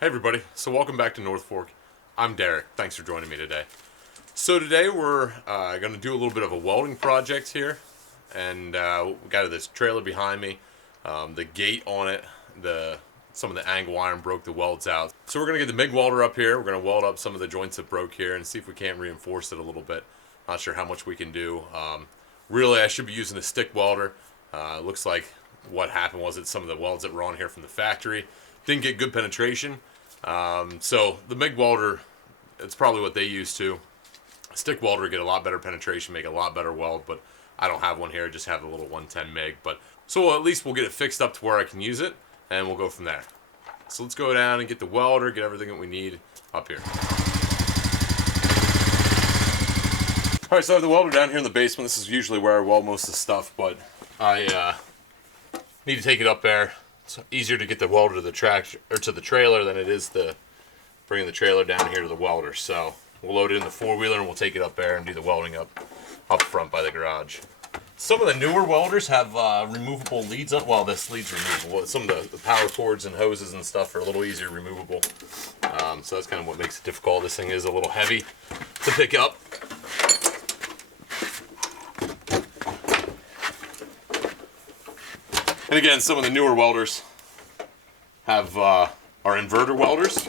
Hey everybody, so welcome back to North Fork. I'm Derek, thanks for joining me today. So today we're going to do a little bit of a welding project here, and we got this trailer behind me, the gate on it, some of the angle iron broke the welds out. So we're going to get the MIG welder up here, we're going to weld up some of the joints that broke here and see if we can't reinforce it a little bit. Not sure how much we can do. Really I should be using a stick welder. Looks like what happened was that some of the welds that were on here from the factory didn't get good penetration. So the MIG welder, it's probably what they use too. Stick welder get a lot better penetration, make a lot better weld, but I don't have one here, I just have the little 110 MIG. But so at least we'll get it fixed up to where I can use it, and we'll go from there. So let's go down and get the welder, get everything that we need up here. Alright, so I have the welder down here in the basement. This is usually where I weld most of the stuff, but I need to take it up there. It's easier to get the welder to the trailer than it is to bringing the trailer down here to the welder. So we'll load it in the four-wheeler and we'll take it up there and do the welding up front by the garage. Some of the newer welders have removable leads on. Well, this lead's removable. Some of the power cords and hoses and stuff are a little easier removable. So that's kind of what makes it difficult. This thing is a little heavy to pick up. And again, some of the newer welders have are inverter welders,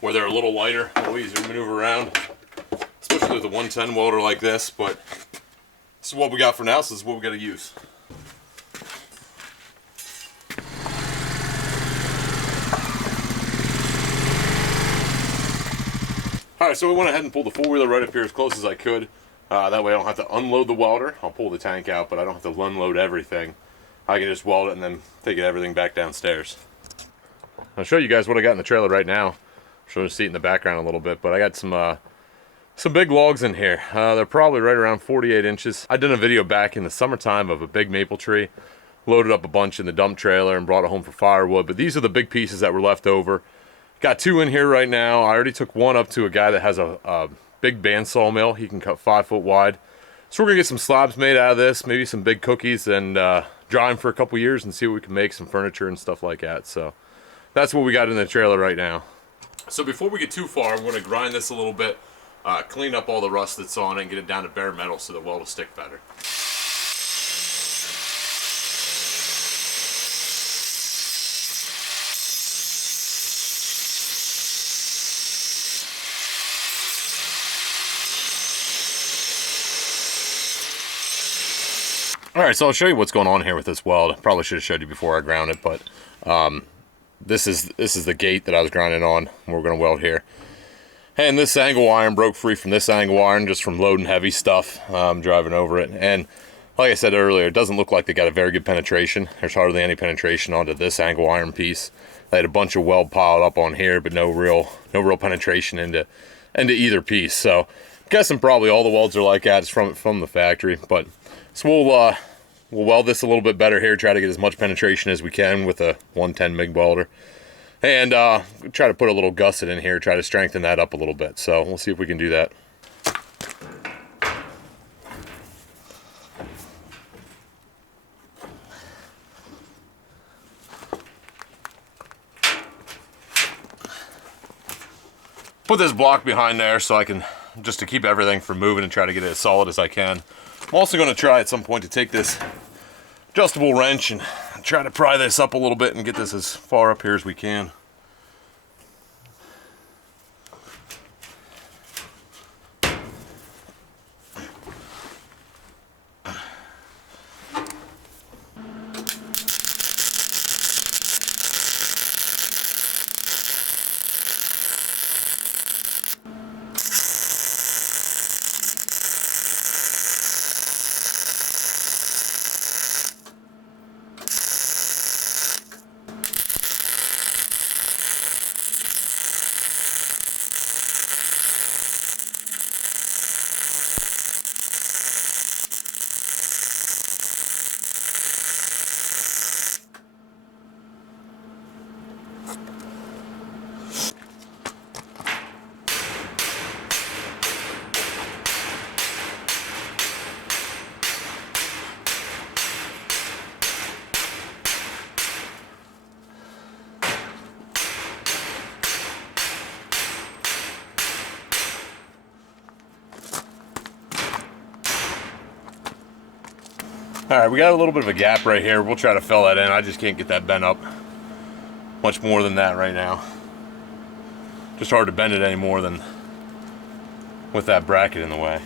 where they're a little lighter, a little easier to maneuver around, especially with a 110 welder like this. But this is what we got for now, so this is what we got to use. Alright, so we went ahead and pulled the four-wheeler right up here as close as I could. That way I don't have to unload the welder. I'll pull the tank out, but I don't have to unload everything. I can just weld it and then take everything back downstairs. I'll show you guys what I got in the trailer right now. I'm sure you'll see it in the background a little bit, but I got some big logs in here. They're probably right around 48 inches. I did a video back in the summertime of a big maple tree. Loaded up a bunch in the dump trailer and brought it home for firewood, but these are the big pieces that were left over. Got two in here right now. I already took one up to a guy that has a big bandsaw mill. He can cut 5 foot wide. So we're gonna get some slabs made out of this, maybe some big cookies, and dry them for a couple years and see what we can make, some furniture and stuff like that. So that's what we got in the trailer right now. So before we get too far, I'm gonna grind this a little bit, clean up all the rust that's on it and get it down to bare metal so the weld will stick better. Alright, so I'll show you what's going on here with this weld. I probably should have showed you before I ground it, but this is the gate that I was grinding on. We're going to weld here. And this angle iron broke free from this angle iron just from loading heavy stuff, driving over it. And like I said earlier, it doesn't look like they got a very good penetration. There's hardly any penetration onto this angle iron piece. They had a bunch of weld piled up on here, but no real penetration into either piece. So I'm guessing probably all the welds are like that. It's from the factory, but so we'll weld this a little bit better here, try to get as much penetration as we can with a 110 MIG welder. And try to put a little gusset in here, try to strengthen that up a little bit. So we'll see if we can do that. Put this block behind there so I can, just to keep everything from moving and try to get it as solid as I can. I'm also going to try at some point to take this adjustable wrench and try to pry this up a little bit and get this as far up here as we can. All right, we got a little bit of a gap right here. We'll try to fill that in. I just can't get that bent up much more than that right now. Just hard to bend it any more than with that bracket in the way.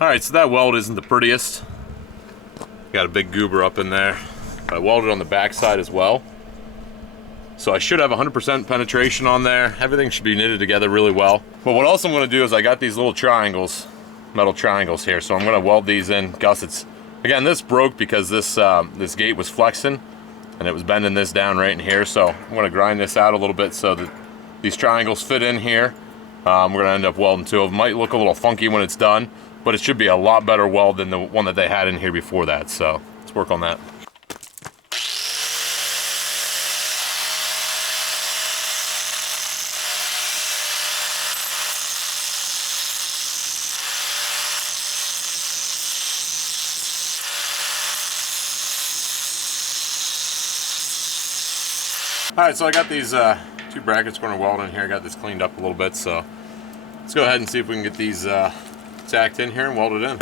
Alright, so that weld isn't the prettiest. Got a big goober up in there. I welded on the back side as well. So I should have 100% penetration on there. Everything should be knitted together really well. But what else I'm going to do is I got these little triangles, metal triangles here. So I'm going to weld these in gussets. Again, this broke because this gate was flexing and it was bending this down right in here. So I'm going to grind this out a little bit so that these triangles fit in here. We're going to end up welding two of them. Might look a little funky when it's done, but it should be a lot better weld than the one that they had in here before that. So let's work on that. Alright, so I got these two brackets going to weld in here. I got this cleaned up a little bit, so let's go ahead and see if we can get these tacked in here and welded in.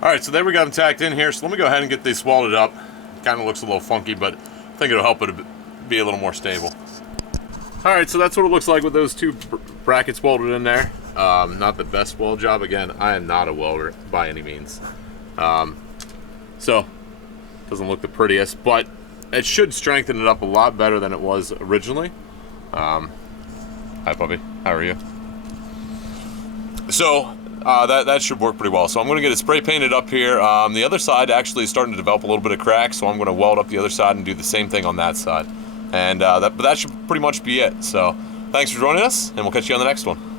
Alright, so there we got them tacked in here, so let me go ahead and get these welded up. Kind of looks a little funky, but I think it'll help it be a little more stable. Alright, so that's what it looks like with those two brackets welded in there. Not the best weld job. Again, I am not a welder by any means. So, doesn't look the prettiest, but it should strengthen it up a lot better than it was originally. Hi puppy, how are you? So, that should work pretty well. So I'm going to get it spray painted up here. The other side actually is starting to develop a little bit of crack, so I'm going to weld up the other side and do the same thing on that side. And but that should pretty much be it. So thanks for joining us, and we'll catch you on the next one.